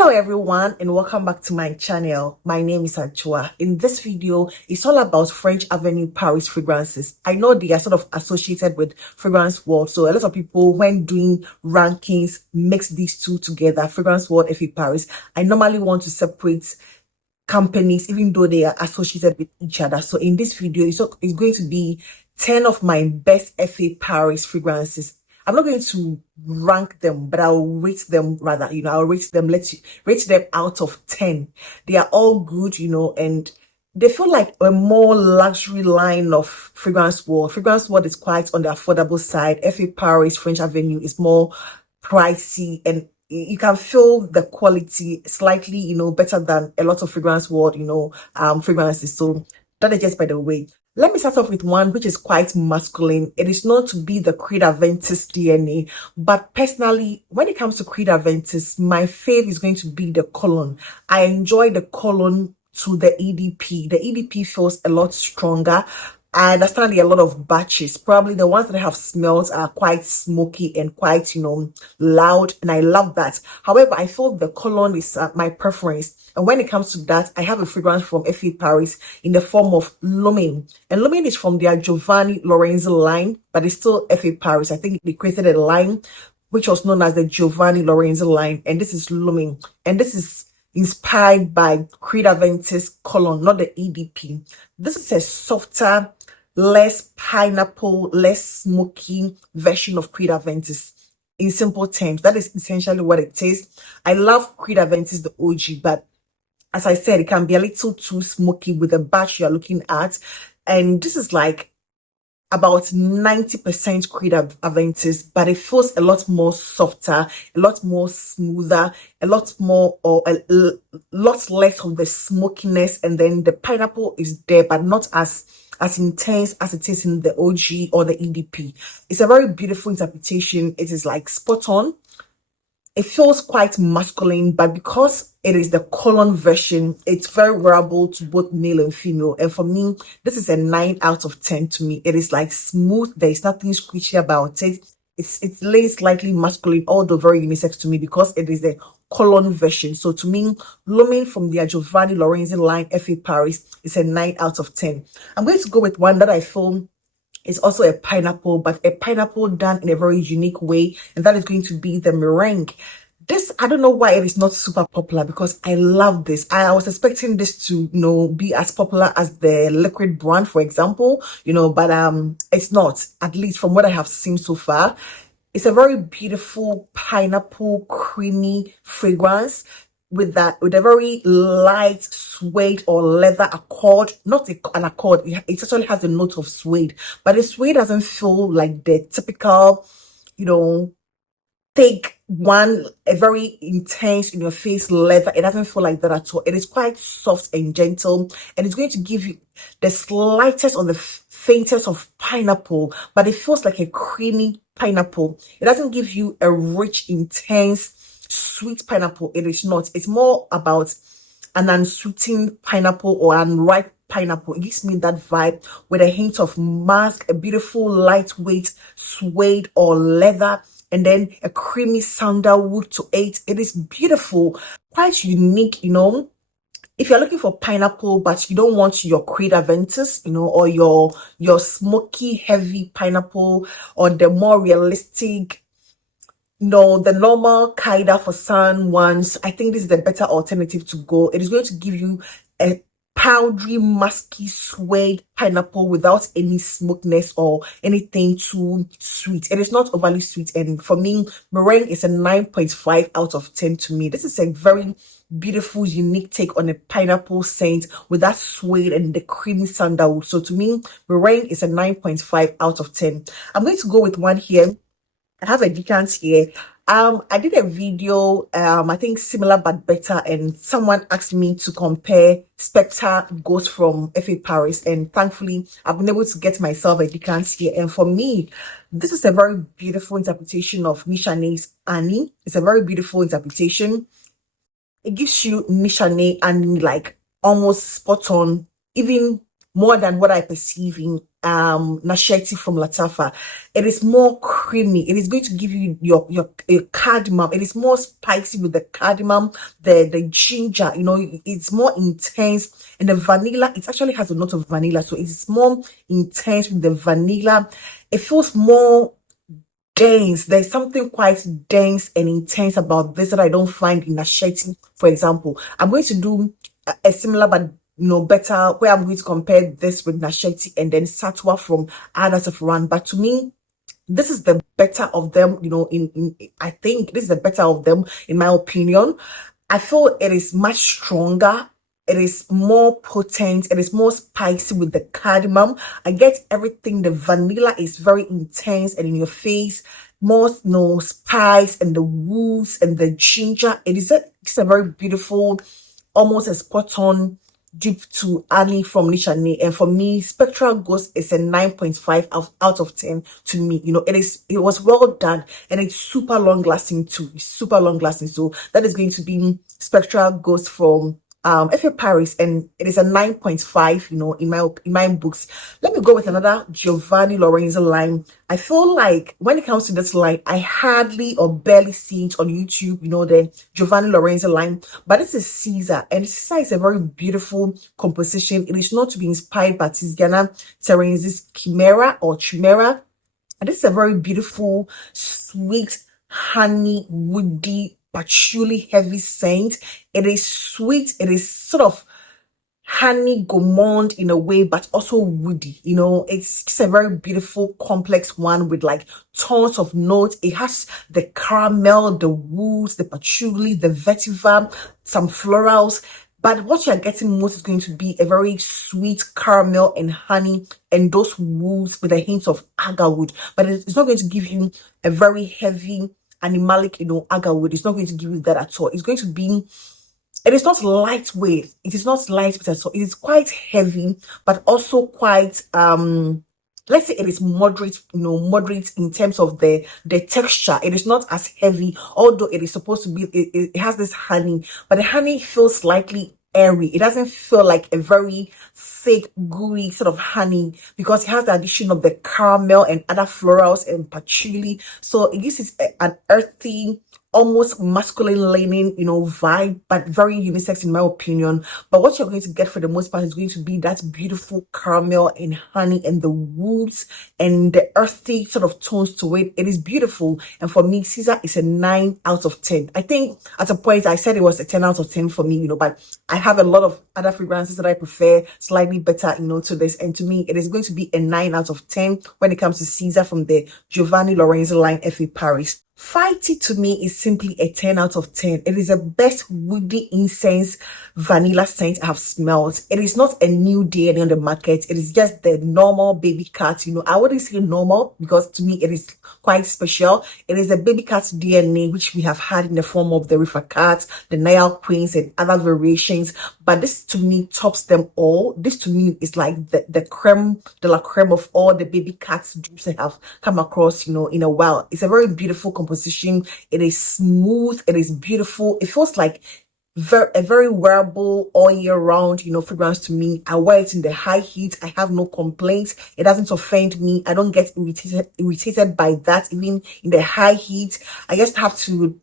Hello everyone and welcome back to my channel. My name is Achua. In this video, it's all about French Avenue Paris fragrances. I know they are sort of associated with fragrance world, so a lot of people when doing rankings mix these two together, fragrance world, FA Paris. I normally want to separate companies even though they are associated with each other. So in this video, it's going to be 10 of my best FA Paris fragrances. I'm not going to rank them, but I'll rate them rather, I'll rate them, rate them out of 10. They are all good, and they feel like a more luxury line of fragrance world. Fragrance world is quite on the affordable side. FA Paris, French Avenue is more pricey, and you can feel the quality slightly, better than a lot of fragrance world, fragrances. So that is just by the way. Let me start off with one which is quite masculine. It is known to be the Creed Aventus DNA, but personally, when it comes to Creed Aventus, my fave is going to be the cologne. I enjoy the cologne to the EDP. The EDP feels a lot stronger. I understand there are a lot of batches. Probably the ones that I have smelled are quite smoky and quite, loud, and I love that. However, I feel the cologne is my preference. And when it comes to that, I have a fragrance from FA Paris in the form of Lumin. And Lumin is from their Giovanni Lorenzo line, but it's still FA Paris. I think they created a line which was known as the Giovanni Lorenzo line. And this is Lumin. And this is inspired by Creed Aventus cologne, not the EDP. This is a softer, less pineapple, less smoky version of Creed Aventus. In simple terms, that is essentially what it is. I love Creed Aventus, the OG, but as I said, it can be a little too smoky with the batch you're looking at. And this is like about 90% Creed Aventus, but it feels a lot more softer, a lot more smoother, a lot more or a lot less of the smokiness, and then the pineapple is there, but not as intense as it is in the OG or the EDP. It's a very beautiful interpretation. It is like spot on. It feels quite masculine, but because it is the cologne version, it's very wearable to both male and female. And for me, this is a 9 out of 10 to me. It is like smooth. There is nothing squishy about it. It lays slightly masculine, although very unisex to me because it is the cologne version. So to me, Lumin from their Giovanni Lorenzo line, FA Paris, is a 9 out of 10. I'm going to go with one that I feel is also a pineapple, but a pineapple done in a very unique way, and that is going to be the Meringue. This, I don't know why it is not super popular because I love this. I was expecting this to, be as popular as the liquid Brun, for example, but it's not, at least from what I have seen so far. It's a very beautiful pineapple creamy fragrance with a very light suede or leather accord, not an accord. It actually has a note of suede, but the suede doesn't feel like the typical, thick one, a very intense in your face leather. It doesn't feel like that at all. It is quite soft and gentle, and it's going to give you the slightest or the faintest of pineapple, but it feels like a creamy pineapple. It doesn't give you a rich, intense, sweet pineapple. It is not. It's more about an unsweetened pineapple or unripe pineapple. It gives me that vibe with a hint of musk, a beautiful lightweight suede or leather, and then a creamy sandalwood to it. It is beautiful, quite unique, If you're looking for pineapple, but you don't want your Creed Aventus, or your smoky, heavy pineapple, or the more realistic, the normal Kaida for sun ones, I think this is the better alternative to go. It is going to give you a powdery, musky, suede pineapple without any smokiness or anything too sweet. It is not overly sweet, and for me, Meringue is a 9.5 out of 10 to me. This is a very beautiful, unique take on a pineapple scent with that suede and the creamy sandalwood. So to me, Meringue is a 9.5 out of 10. I'm going to go with one here. I have a decant here. I did a video, I think similar but better, and someone asked me to compare Spectre Ghost from FA Paris, and thankfully I've been able to get myself a decant here. And for me, this is a very beautiful interpretation of Michane's Annie. It's a very beautiful interpretation. It gives you Michane Annie like almost spot on, even more than what I perceive in Nashetti from Latafa. It is more creamy. It is going to give you your cardamom. It is more spicy with the cardamom, the ginger, you know, it's more intense. And the vanilla, it actually has a lot of vanilla, so it's more intense with the vanilla. It feels more dense. There's something quite dense and intense about this that I don't find in Nashetti, for example. I'm going to do a similar but better, where I'm going to compare this with Nashetti and then Satwa from Others of Run. But to me, this is the better of them, I think this is the better of them, in my opinion. I feel it is much stronger. It is more potent. It is more spicy with the cardamom. I get everything. The vanilla is very intense and in your face. More spice and the woods and the ginger. It's a very beautiful, almost a spot on dupe to Annie from Nishane. And for me, Spectre Ghost is a 9.5 out of 10 to me. It was well done and it's super long lasting too. It's super long lasting. So that is going to be Spectre Ghost from FA Paris, and it is a 9.5, in my books. Let me go with another Giovanni Lorenzo line. I feel like when it comes to this line, I hardly or barely see it on YouTube, the Giovanni Lorenzo line, but this is Ceasar, and Ceasar is a very beautiful composition. It is not to be inspired by Tiziana Terenzi's Chimera, and this is a very beautiful, sweet, honey, woody, patchouli heavy scent. It is sweet. It is sort of honey gourmand in a way, but also woody. It's a very beautiful, complex one with like tons of notes. It has the caramel, the woods, the patchouli, the vetiver, some florals. But what you're getting most is going to be a very sweet caramel and honey and those woods with a hint of agarwood. But it's not going to give you a very heavy animalic, agarwood. It's not going to give you that at all. It's going to be, it is not lightweight. It is not lightweight at all. It is quite heavy, but also quite, let's say it is moderate, moderate in terms of the texture. It is not as heavy, although it is supposed to be, it has this honey, but the honey feels slightly airy. It doesn't feel like a very thick, gooey sort of honey because it has the addition of the caramel and other florals and patchouli. So it gives it an earthy, almost masculine leaning, vibe, but very unisex in my opinion. But what you're going to get for the most part is going to be that beautiful caramel and honey and the woods and the earthy sort of tones to it. It is beautiful. And for me, Ceasar is a 9 out of 10. I think at a point I said it was a 10 out of 10 for me, but I have a lot of other fragrances that I prefer slightly better, to this. And to me, it is going to be a 9 out of 10 when it comes to Ceasar from the Giovanni Lorenzo line, FA Paris. Fierte to me is simply a 10 out of 10. It is the best woody incense vanilla scent I have smelled. It is not a new DNA on the market. It is just the normal baby cat. I wouldn't say normal because to me it is quite special. It is a baby cat DNA which we have had in the form of the River Cat, the Nile Queens, and other variations. But this to me tops them all. This to me is like the creme de la creme of all the baby cats dupes I have come across, in a while. It's a very beautiful composition. It is smooth. It is beautiful. It feels like a very wearable all year round, fragrance to me. I wear it in the high heat. I have no complaints. It doesn't offend me. I don't get irritated by that. Even in the high heat, I just have to,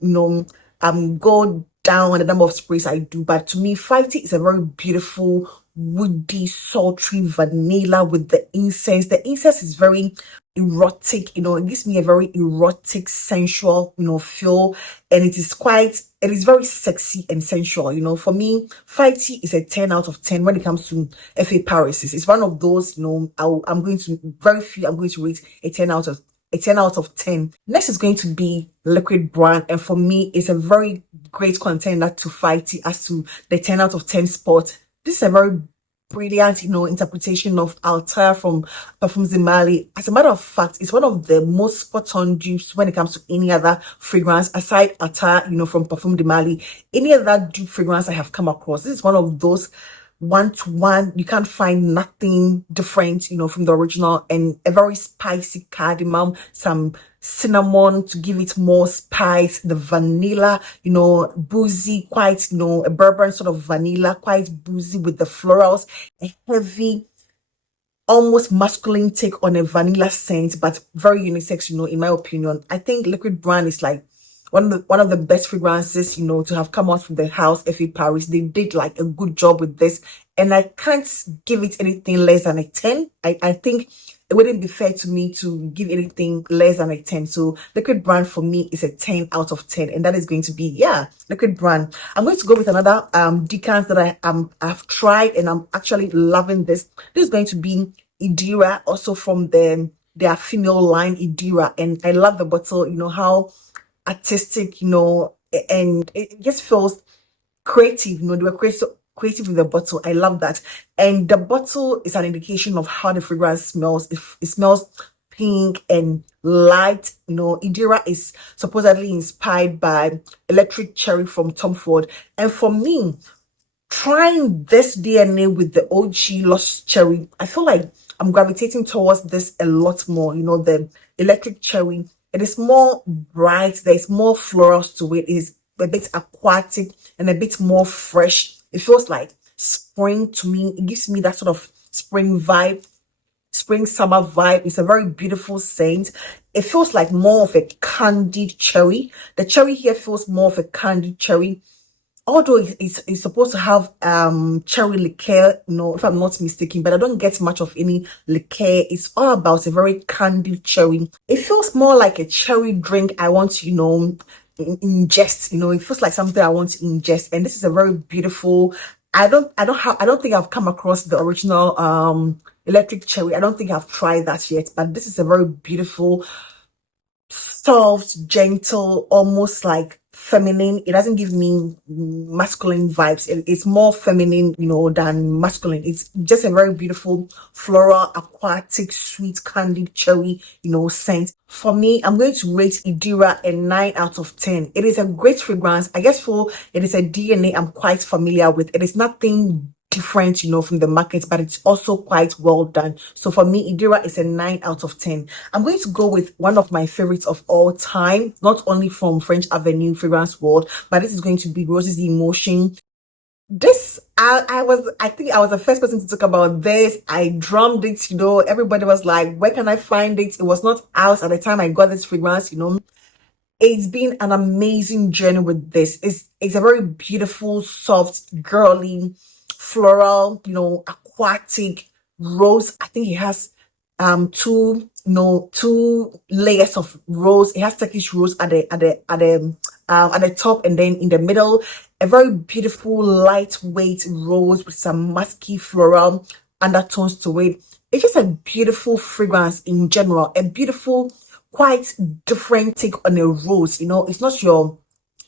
go down on the number of sprays I do. But to me, Fierte is a very beautiful, woody, sultry vanilla with the incense. The incense is very erotic, it gives me a very erotic, sensual, feel, and it is very sexy and sensual. For me, Fierte is a 10 out of 10 when it comes to FA Paris. It's one of those, I'm going to rate a 10 out of 10. Next is going to be Liquid Brun, and for me, it's a very great contender to Fierte as to the 10 out of 10 spot. This is a very brilliant, interpretation of Altair from Perfumes de Mali. As a matter of fact, it's one of the most spot-on dupes when it comes to any other fragrance aside Altair, from Perfume de Mali. Any other dupe fragrance I have come across, this is one of those one-to-one. You can't find nothing different, from the original, and a very spicy cardamom, some cinnamon to give it more spice, the vanilla, boozy, quite, a bourbon sort of vanilla, quite boozy with the florals, a heavy almost masculine take on a vanilla scent, but very unisex, in my opinion. I think Liquid Brand is like one of the best fragrances, to have come out from the house, FA Paris. They did like a good job with this, and I can't give it anything less than a 10. I think it wouldn't be fair to me to give anything less than a 10. So Liquid Brand for me is a 10 out of 10, and that is going to be, yeah, Liquid Brand. I'm going to go with another decant that I've tried, and I'm actually loving this. This is going to be Irida, also from their female line, Irida, and I love the bottle. How artistic, and it just feels creative. They were creative with the bottle. I love that. And the bottle is an indication of how the fragrance smells. If it smells pink and light, Irida is supposedly inspired by Electric Cherry from Tom Ford. And for me, trying this DNA with the OG Lost Cherry, I feel like I'm gravitating towards this a lot more. The Electric Cherry, it is more bright, there's more florals to it, it's a bit aquatic and a bit more fresh. It feels like spring to me. It gives me that sort of spring vibe, spring summer vibe. It's a very beautiful scent. It feels like more of a candied cherry. The cherry here feels more of a candied cherry, although it's supposed to have cherry liqueur, if I'm not mistaken, but I don't get much of any liqueur. It's all about a very candied cherry. It feels more like a cherry drink I want to, ingest. It feels like something I want to ingest, and this is a very beautiful. I don't think I've come across the original Electric Cherry. I don't think I've tried that yet, but this is a very beautiful, soft, gentle, almost like feminine. It doesn't give me masculine vibes. It's more feminine, than masculine. It's just a very beautiful floral, aquatic, sweet, candied cherry, scent. For me, I'm going to rate Irida a 9 out of 10. It is a great fragrance. I guess it is a DNA I'm quite familiar with. It is nothing different, from the market, but it's also quite well done. So for me, Irida is a 9 out of 10. I'm going to go with one of my favorites of all time, not only from French Avenue fragrance world, but this is going to be Rose's Emotion. This, I think I was the first person to talk about this. I drummed it, everybody was like, where can I find it? It was not out at the time I got this fragrance, It's been an amazing journey with this. It's a very beautiful, soft, girly, floral, aquatic rose. I think it has two layers of rose. It has Turkish rose at the top, and then in the middle, a very beautiful lightweight rose with some musky floral undertones to it. It's just a beautiful fragrance in general, a beautiful, quite different take on a rose. It's not your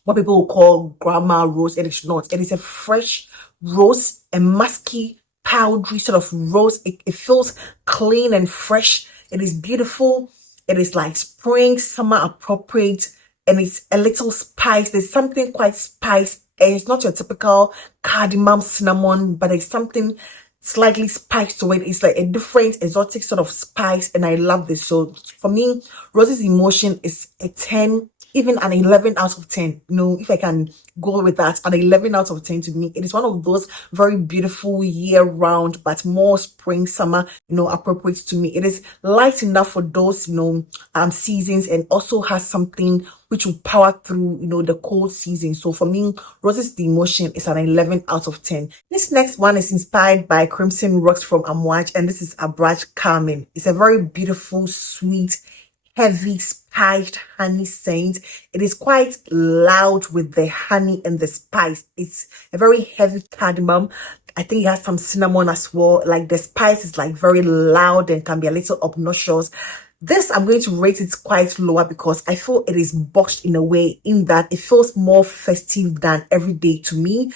what people call grandma rose. It is not. It is a fresh rose, a musky, powdery sort of rose. It feels clean and fresh. It is beautiful. It is like spring, summer appropriate, and it's a little spice. There's something quite spice. It's not your typical cardamom, cinnamon, but there's something slightly spiced to it. It's like a different exotic sort of spice, and I love this. So for me, Rose's Emotion is a 10, even an 11 out of 10. If I can go with that, an 11 out of 10 to me. It is one of those very beautiful year-round, but more spring, summer, appropriate to me. It is light enough for those, seasons, and also has something which will power through, the cold season. So for me, Rose's Emotion is an 11 out of 10. This next one is inspired by Crimson Rocks from Abraaj, and this is Abraaj Carmin. It's a very beautiful, sweet, heavy, spiced honey scent. It is quite loud with the honey and the spice. It's a very heavy cardamom. I think it has some cinnamon as well. Like the spice is like very loud and can be a little obnoxious. This, I'm going to rate it quite lower because I feel it is boxed in a way in that it feels more festive than everyday to me.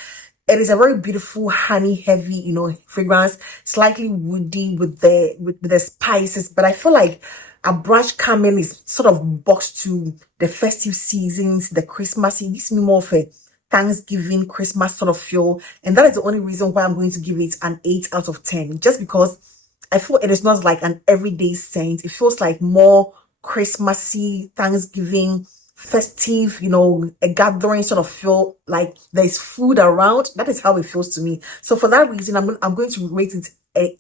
It is a very beautiful honey heavy, fragrance, slightly woody with the spices, but I feel like Abraaj Carmin is sort of boxed to the festive seasons, the Christmas. It gives me more of a Thanksgiving, Christmas sort of feel. And that is the only reason why I'm going to give it an 8 out of 10. Just because I feel it is not like an everyday scent. It feels like more Christmassy, Thanksgiving, festive, a gathering sort of feel like there's food around. That is how it feels to me. So for that reason, I'm going to rate it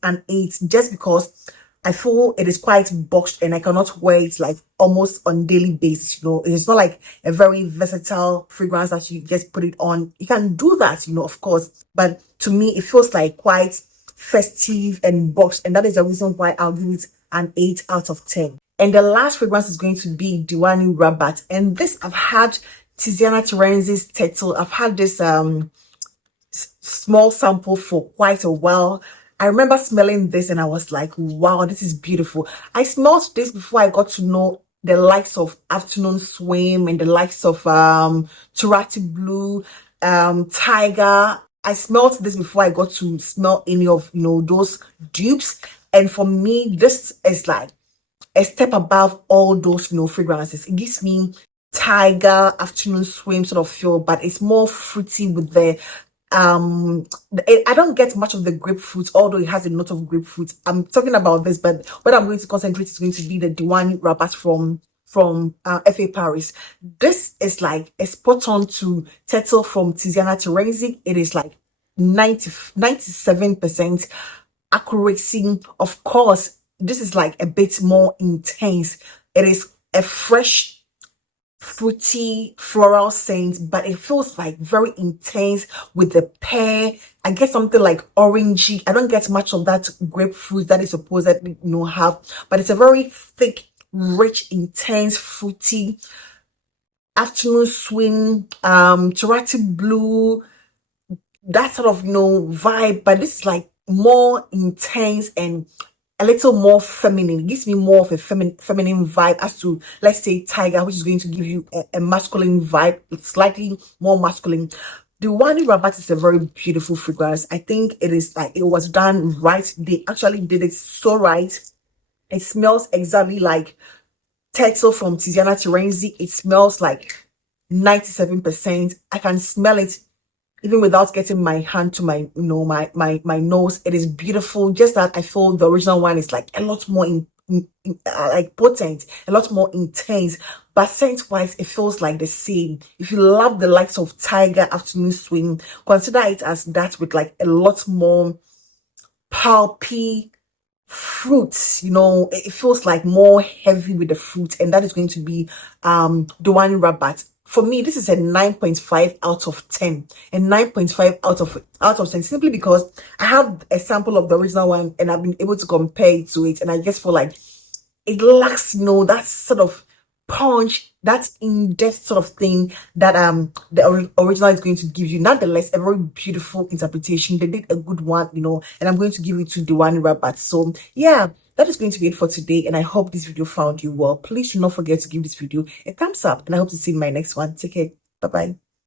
an 8, just because I feel it is quite boxed and I cannot wear it like almost on daily basis. It's not like a very versatile fragrance that you just put it on. You can do that, of course, but to me it feels like quite festive and boxed, and that is the reason why I'll give it an 8 out of 10. And the last fragrance is going to be Diwani Rabat. And this, I've had Tiziana Terenzi's Turtle. I've had this small sample for quite a while. I remember smelling this and I was like, wow, this is beautiful. I smelled this before I got to know the likes of Afternoon Swim and the likes of Turati Blue, Tiger. I smelled this before I got to smell any of those dupes. And for me, this is like a step above all those fragrances. It gives me Tiger, Afternoon Swim sort of feel, but it's more fruity with the I don't get much of the grapefruit, although it has a note of grapefruit. I'm talking about this, but what I'm going to concentrate is going to be the Diwani Rabat from FA Paris. This is like a spot on to Turtle from Tiziana Terenzi. It is like 97% accuracy. Of course, this is like a bit more intense. It is a fresh, fruity, floral scent, but it feels like very intense with the pear. I get something like orangey. I don't get much of that grapefruit that is supposedly have, but it's a very thick, rich, intense, fruity Afternoon Swim, Turati Blue, that sort of vibe. But this is like more intense and a little more feminine. It gives me more of a feminine vibe as to, let's say, Tiger, which is going to give you a masculine vibe. It's slightly more masculine. The Diwani Rabat is a very beautiful fragrance. I think it is like it was done right. They actually did it so right. It smells exactly like Turtle from Tiziana Terenzi. It smells like 97%. I can smell it even without getting my hand to my my nose. It is beautiful. Just that I feel the original one is like a lot more like potent, a lot more intense, but scent wise it feels like the same. If you love the likes of Tiger, Afternoon Swim, consider it as that with like a lot more pulpy fruits. It feels like more heavy with the fruit, and that is going to be Diwani Rabat. For me, this is a 9.5 out of 10. A 9.5 out of 10, simply because I have a sample of the original one and I've been able to compare it to it, and I just feel like it lacks, that sort of punch, that in-depth sort of thing that the original is going to give you. Nonetheless, a very beautiful interpretation. They did a good one, and I'm going to give it to Diwani Rabat. So yeah, that is going to be it for today, and I hope this video found you well. Please do not forget to give this video a thumbs up, and I hope to see you in my next one. Take care. Bye bye.